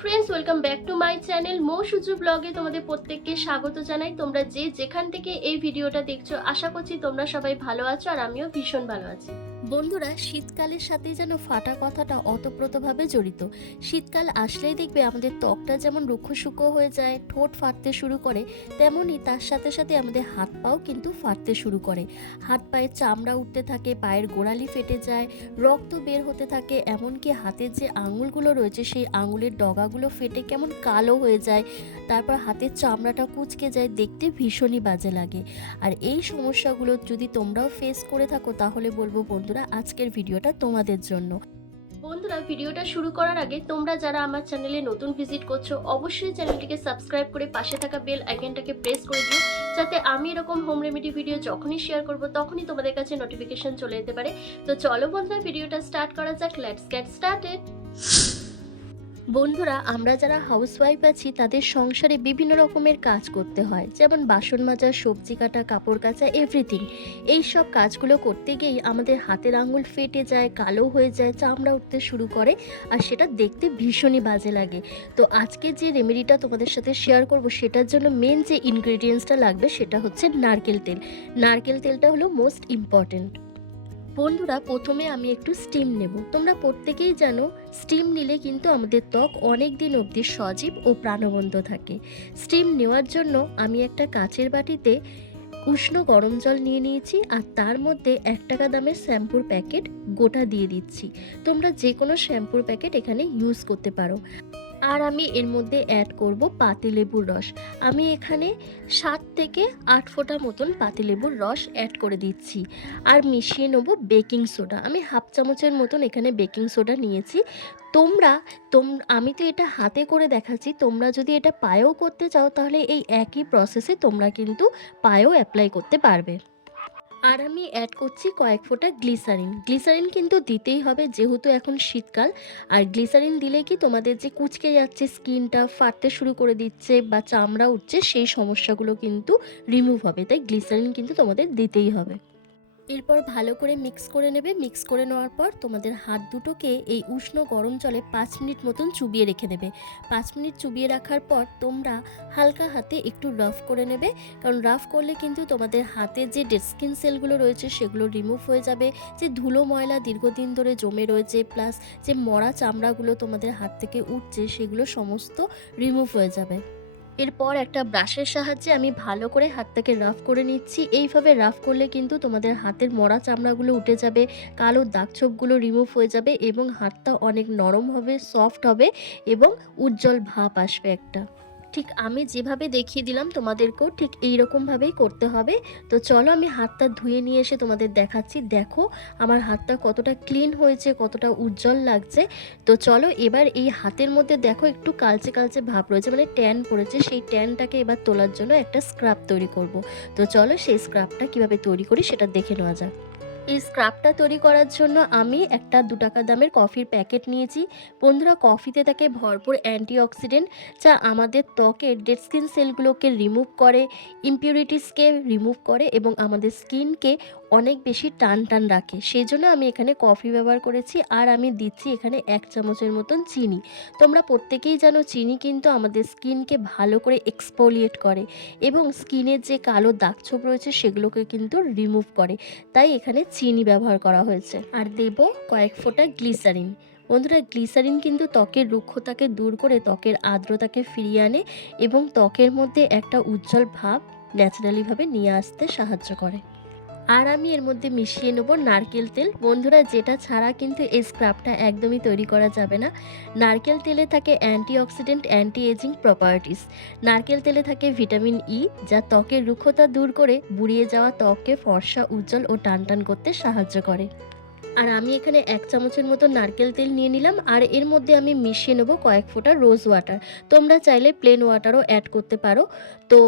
Friends welcome back to my channel মো সুজু ব্লগে তোমাদের প্রত্যেককে স্বাগত জানাই। তোমরা যে যেখান থেকে এই ভিডিওটা দেখছ, আশা করছি তোমরা সবাই ভালো আছো আর আমিও ভীষণ ভালো আছি। বন্ধুরা, শীতকালের সাথে যেন ফাটা কথাটা অতপ্রতভাবে জড়িত। শীতকাল আসলেই দেখবে আমাদের ত্বকটা যেমন রুক্ষ শুকো হয়ে যায়, ঠোঁট ফাটতে শুরু করে, তেমনই তার সাথে সাথে আমাদের হাত পাও কিন্তু ফাটতে শুরু করে। হাত পায়ের চামড়া উঠতে থাকে, পায়ের গোড়ালি ফেটে যায়, রক্ত বের হতে থাকে, এমনকি হাতের যে আঙুলগুলো রয়েছে, সেই আঙুলের ডগাগুলো ফেটে কেমন কালো হয়ে যায়। তারপর হাতের চামড়াটা কুচকে যায়, দেখতে ভীষণই বাজে লাগে। আর এই সমস্যাগুলো যদি তোমরাও ফেস করে থাকো, তাহলে বলব বন্ধুরা, আজকের ভিডিওটা তোমাদের জন্য। বন্ধুরা, ভিডিওটা শুরু করার আগে তোমরা যারা আমার চ্যানেলে নতুন ভিজিট করছ, অবশ্যই চ্যানেলটিকে সাবস্ক্রাইব করে পাশে থাকা বেল আইকনটাকে প্রেস করে দিও, যাতে আমি এরকম হোম রেমেডি ভিডিও যখনই শেয়ার করব, তখনই তোমাদের কাছে নোটিফিকেশন চলে যেতে পারে। তো চলো বন্ধুরা, ভিডিওটা স্টার্ট করা যাক লেটস গেট স্টার্টেড বন্ধুরা, আমরা যারা হাউসওয়াইফ আছি, তাদের সংসারে বিভিন্ন রকমের কাজ করতে হয়। যেমন বাসন মাজা, সবজি কাটা, কাপড় কাচা এভরিথিং এই সব কাজগুলো করতে গিয়েই আমাদের হাতের আঙুল ফেটে যায়, কালো হয়ে যায়, চামড়া উঠতে শুরু করে, আর সেটা দেখতে ভীষণই বাজে লাগে। তো আজকে যে রেমেডিটা তোমাদের সাথে শেয়ার করব, সেটার জন্য মেন যে ইনগ্রেডিয়েন্টসটা লাগবে, সেটা হচ্ছে নারকেল তেল। নারকেল তেলটা হলো মোস্ট ইম্পর্টেন্ট বন্ধুরা, প্রথমে আমি একটু স্টিম নেব। তোমরা প্রত্যেকেই জানো স্টিম নিলে কিন্তু আমাদের ত্বক অনেক দিন অবধি সজীব ও প্রাণবন্ত থাকে। স্টিম নেওয়ার জন্য আমি একটা কাচের বাটিতে উষ্ণ গরম জল নিয়ে নিয়েছি আর তার মধ্যে এক টাকা দামের শ্যাম্পুর প্যাকেট গোটা দিয়ে দিচ্ছি। তোমরা যে কোনো শ্যাম্পুর প্যাকেট এখানে ইউজ করতে পারো। আর আমি এর মধ্যে অ্যাড করব পাতিলেবুর রস। আমি এখানে সাত থেকে আট ফোঁটা মতন পাতিলেবুর রস অ্যাড করে দিচ্ছি। আর মিশিয়ে নেব বেকিং সোডা আমি হাফ চামচের মতন এখানে বেকিং সোডা নিয়েছি। তোমরা, তোম, আমি তো এটা হাতে করে দেখাচ্ছি। তোমরা যদি এটা পায়েও করতে চাও, তাহলে এই একই প্রসেসে তোমরা কিন্তু পায়েও অ্যাপ্লাই করতে পারবে। আর আমি অ্যাড করছি কয়েক ফোঁটা গ্লিসারিন গ্লিসারিন কিন্তু দিতেই হবে যেহেতু এখন শীতকাল। আর গ্লিসারিন দিলে কি তোমাদের যে কুচকে যাচ্ছে স্কিনটা, ফাটতে শুরু করে দিচ্ছে বা চামড়া উঠছে, সেই সমস্যাগুলো কিন্তু রিমুভ হবে। তাই গ্লিসারিন কিন্তু তোমাদের দিতেই হবে। এরপর ভালো করে মিক্স করে নেবে। মিক্স করে নেওয়ার পর তোমাদের হাত দুটোকে এই উষ্ণ গরম জলে পাঁচ মিনিট মতন চুবিয়ে রেখে দেবে। পাঁচ মিনিট চুবিয়ে রাখার পর তোমরা হালকা হাতে একটু রাফ করে নেবে। কারণ রাফ করলে কিন্তু তোমাদের হাতে যে ডেড স্কিন সেলগুলো রয়েছে সেগুলো রিমুভ হয়ে যাবে। যে ধুলো ময়লা দীর্ঘদিন ধরে জমে রয়েছে প্লাস যে মরা চামড়াগুলো তোমাদের হাত থেকে উঠছে সেগুলো সমস্ত রিমুভ হয়ে যাবে। এরপর একটা ব্রাশের সাহায্যে আমি ভালো করে হাতটাকে রাফ করে নিচ্ছি। এইভাবে রাফ করলে কিন্তু তোমাদের হাতের মরা চামড়াগুলো উঠে যাবে, কালো দাগ ছোপগুলো রিমুভ হয়ে যাবে এবং হাতটা অনেক নরম হবে সফট হবে এবং উজ্জ্বল ভাব আসবে একটা। ঠিক আমি যেভাবে দেখিয়ে দিলাম তোমাদেরকেও ঠিক এই রকমভাবেই করতে হবে। তো চলো আমি হাতটা ধুয়ে নিয়ে এসে তোমাদের দেখাচ্ছি। দেখো আমার হাতটা কতটা ক্লিন হয়েছে, কতটা উজ্জ্বল লাগছে। তো চলো এবার এই হাতের মধ্যে দেখো একটু কালচে কালচে ভাব রয়েছে মানে ট্যান পড়েছে। সেই ট্যানটাকে এবার তোলার জন্য একটা স্ক্রাব তৈরি করব। তো চলো সেই স্ক্রাবটা কীভাবে তৈরি করি সেটা দেখে নেওয়া যাক। এই স্ক্রাবটা তৈরি করার জন্য আমি একটা দু টাকা দামের কফির প্যাকেট নিয়েছি। বন্ধুরা কফিতে থাকে ভরপুর অ্যান্টিঅক্সিডেন্ট যা আমাদের ত্বকের ডেড স্কিন সেলগুলোকে রিমুভ করে ইম্পিউরিটিসকে রিমুভ করে এবং আমাদের স্কিনকে অনেক বেশি টান টান রাখে। সেই জন্য আমি এখানে কফি ব্যবহার করেছি আর আমি দিচ্ছি এখানে এক চামচের মতন চিনি। তোমরা প্রত্যেকেই জানো চিনি কিন্তু আমাদের স্কিনকে ভালো করে এক্সপোলিয়েট করে এবং স্কিনের যে কালো দাগছোপ রয়েছে সেগুলোকে কিন্তু রিমুভ করে। তাই এখানে চিনি ব্যবহার করা হয়েছে। আর দেব কয়েক ফোঁটা গ্লিসারিন। বন্ধুরা, গ্লিসারিন কিন্তু ত্বকের রুক্ষতাকে দূর করে ত্বকের আর্দ্রতাকে ফিরিয়ে আনে এবং ত্বকের মধ্যে একটা উজ্জ্বল ভাব ন্যাচারালিভাবে নিয়ে আসতে সাহায্য করে। আর আমি এর মধ্যে মিশিয়ে নেব নারকেল তেল। বন্ধুরা, যেটা ছাড়া কিন্তু এই স্ক্রাবটা একদমই তৈরি করা যাবে না। নারকেল তেলে থাকে antioxidant anti ageing properties নারকেল তেলে থাকে ভিটামিন ই যা ত্বকের রুক্ষতা দূর করে, বুড়িয়ে যাওয়া ত্বককে ফর্সা, উজ্জ্বল ও টান টান করতে সাহায্য করে। আর আমি এখানে এক চামচের মতো নারকেল তেল নিয়ে নিলাম, আর এর মধ্যে আমি মিশিয়ে নেব কয়েক ফোঁটা রোজ ওয়াটার তোমরা চাইলে প্লেন ওয়াটারও অ্যাড করতে পারো। তো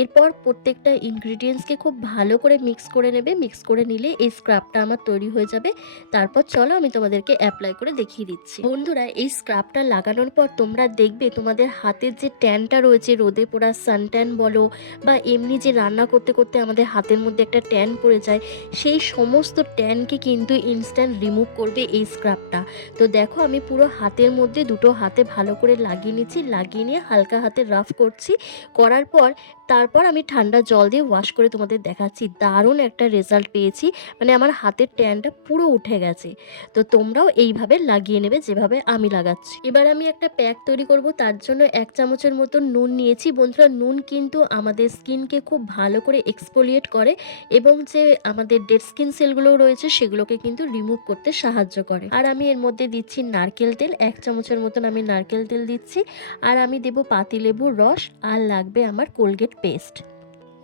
এরপর প্রত্যেকটা ইনগ্রিডিয়েন্টসকে খুব ভালো করে মিক্স করে নেবে। মিক্স করে নিলে এই স্ক্রাবটা আমার তৈরি হয়ে যাবে। তারপর চলো আমি তোমাদেরকে অ্যাপ্লাই করে দেখিয়ে দিচ্ছি। বন্ধুরা, এই স্ক্রাবটা লাগানোর পর তোমরা দেখবে তোমাদের হাতের যে ট্যানটা রয়েছে, রোদে পোড়া সানট্যান বলো বা এমনি যে রান্না করতে করতে আমাদের হাতের মধ্যে একটা ট্যান পড়ে যায়, সেই সমস্ত ট্যানকে কিন্তু ইনস্ট ইনস্ট্যান্ট রিমুভ করবে এই স্ক্রাবটা তো দেখো আমি পুরো হাতের মধ্যে দুটো হাতে ভালো করে লাগিয়ে নিচ্ছি, লাগিয়ে নিয়ে হালকা হাতে রাফ করছি। করার পর তারপর আমি ঠান্ডা জল দিয়ে ওয়াশ করে তোমাদের দেখাচ্ছি। দারুণ একটা রেজাল্ট পেয়েছি। মানে আমার হাতের ট্যানটা পুরো উঠে গেছে। তো তোমরাও এইভাবে লাগিয়ে নেবে যেভাবে আমি লাগাচ্ছি। এবার আমি একটা প্যাক তৈরি করব। তার জন্য এক চামচের মতো নুন নিয়েছি। বন্ধুরা, নুন কিন্তু আমাদের স্কিনকে খুব ভালো করে এক্সপোলিয়েট করে এবং যে আমাদের ডেড স্কিন সেলগুলো রয়েছে সেগুলোকে কিন্তু রিমুভ করতে সাহায্য করে। আর আমি এর মধ্যে দিচ্ছি নারকেল তেল, এক চামচের মতন আমি নারকেল তেল দিচ্ছি। আর আমি দেবো পাতিলেবুর রস, আর লাগবে আমার কোলগেট পেস্ট।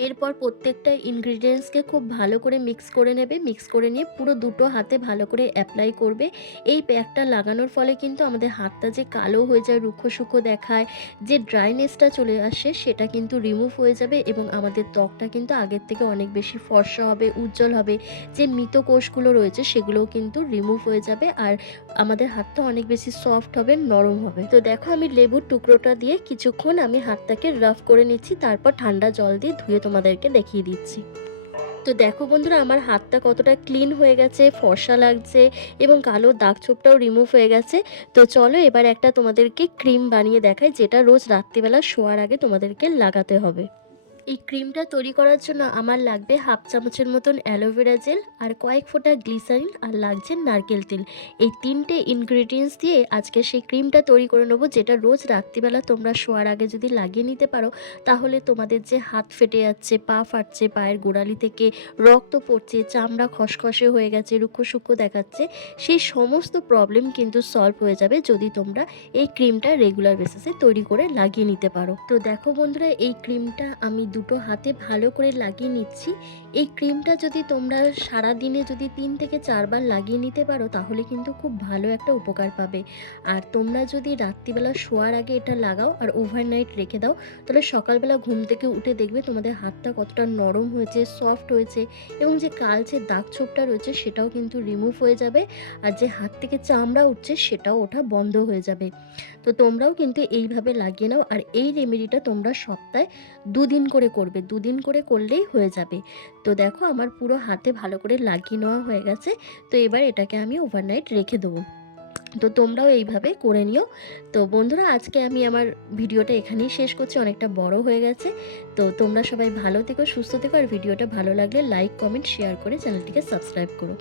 এরপর প্রত্যেকটা ইনগ্রিডিয়েন্টসকে খুব ভালো করে মিক্স করে নেবে মিক্স করে নিয়ে পুরো দুটো হাতে ভালো করে অ্যাপ্লাই করবে। এই প্যাকটা লাগানোর ফলে কিন্তু আমাদের হাতটা যে কালো হয়ে যায়, রুক্ষ সুক্ষ দেখায়, যে ড্রাইনেসটা চলে আসে, সেটা কিন্তু রিমুভ হয়ে যাবে এবং আমাদের ত্বকটা কিন্তু আগের থেকে অনেক বেশি ফর্সা হবে, উজ্জ্বল হবে। যে মৃত কোষগুলো রয়েছে, সেগুলোও কিন্তু রিমুভ হয়ে যাবে আর আমাদের হাতটা অনেক বেশি সফট হবে, নরম হবে। তো দেখো আমি লেবুর টুকরোটা দিয়ে কিছুক্ষণ আমি হাতটাকে রাফ করে নিচ্ছি, তারপর ঠান্ডা জল দিয়ে ধুয়ে তোমাদেরকে দেখিয়ে দিচ্ছি। তো দেখো বন্ধুরা, আমার হাতটা কতটা ক্লিন হয়ে গেছে, ফর্সা লাগছে এবং কালো দাগ ছোপটাও রিমুভ হয়ে গেছে। তো চলো এবার একটা তোমাদেরকে ক্রিম বানিয়ে দেখাই, যেটা রোজ রাত্রিবেলা শোয়ার আগে তোমাদেরকে লাগাতে হবে। এই ক্রিমটা তৈরি করার জন্য আমার লাগবে হাফ চামচের মতন অ্যালোভেরা জেল আর কয়েক ফোঁটা গ্লিসারিন আর লাগছে নারকেল তেল। এই তিনটে ইনগ্রিডিয়েন্টস দিয়ে আজকে সেই ক্রিমটা তৈরি করে নেব যেটা রোজ রাত্রিবেলা তোমরা শোয়ার আগে যদি লাগিয়ে নিতে পারো, তাহলে তোমাদের যে হাত ফেটে যাচ্ছে, পা ফাটছে, পায়ের গোড়ালি থেকে রক্ত পড়ছে, চামড়া খসখসে হয়ে গেছে, রুক্ষ সুক্ষ দেখাচ্ছে, সেই সমস্ত প্রবলেম কিন্তু সলভ হয়ে যাবে যদি তোমরা এই ক্রিমটা রেগুলার বেসিসে তৈরি করে লাগিয়ে নিতে পারো। তো দেখো বন্ধুরা, এই ক্রিমটা আমি দুটো হাতে ভালো করে লাগিয়ে নিচ্ছি। এই ক্রিমটা যদি তোমরা সারা দিনে যদি তিন থেকে চারবার লাগিয়ে নিতে পারো, তাহলে কিন্তু খুব ভালো একটা উপকার পাবে। আর তোমরা যদি রাত্রিবেলা শোয়ার আগে এটা লাগাও আর ওভারনাইট রেখে দাও, তাহলে সকালবেলা ঘুম থেকে উঠে দেখবে তোমাদের হাতটা কতটা নরম হয়েছে সফট হয়েছে এবং যে কালচে দাগ ছোপটা রয়েছে সেটাও কিন্তু রিমুভ হয়ে যাবে আর যে হাত থেকে চামড়া উঠছে সেটাও ওঠা বন্ধ হয়ে যাবে। তো তোমরাও কিন্তু এইভাবে লাগিয়ে নাও আর এই রেমেডিটা তোমরা সপ্তাহে দুদিন করে করবে, দুদিন করে করলেই হয়ে যাবে। তো দেখো আমার পুরো হাতে ভালো করে লাগিয়ে নেওয়া হয়ে গেছে, তো এবার এটাকে আমি ওভারনাইট রেখে দেবো। তো তোমরাও এইভাবে করে নিও। তো বন্ধুরা, আজকে আমি আমার ভিডিওটা এখানেই শেষ করছি, অনেকটা বড় হয়ে গেছে। তো তোমরা সবাই ভালো থেকো, সুস্থ থেকো, আর ভিডিওটা ভালো লাগলে লাইক কমেন্ট শেয়ার করে চ্যানেলটিকে সাবস্ক্রাইব করো।